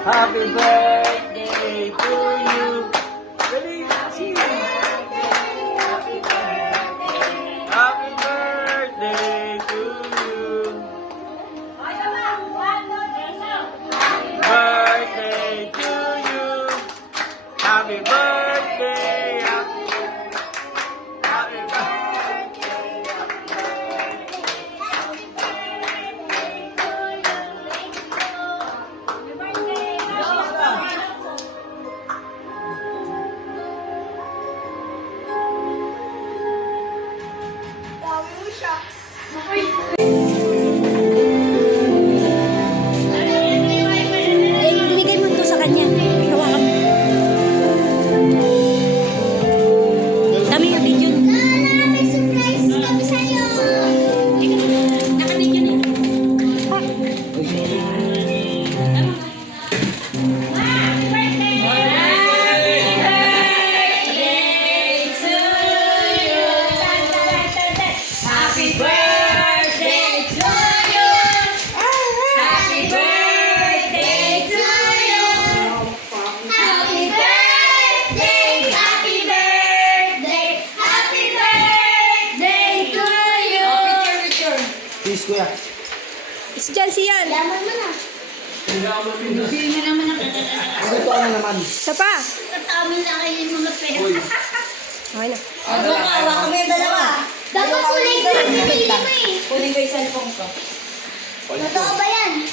Happy birthday to you. Dali, sing. Happy birthday to you. Birthday to you. Happy birthday. Happy birthday. Eh, binigay mo ito sa kanya. Hawakan mo. Dami yung video. May surprise kami sa'yo! Naka-video na. Happy birthday to you! Happy birthday to you! Happy birthday! Happy birthday! Happy birthday to you! Please, kuya. Si Jan, si Yan. Yaman mo na. Ito ano naman? Isa pa. Katamin na kayo yung mga pera. Okay na. Ano ka? Hawa kami yung dalawa. Dapat kulay ko yung pinili mo eh. Kunin ko yung cellphone ko. Totoo ba yan?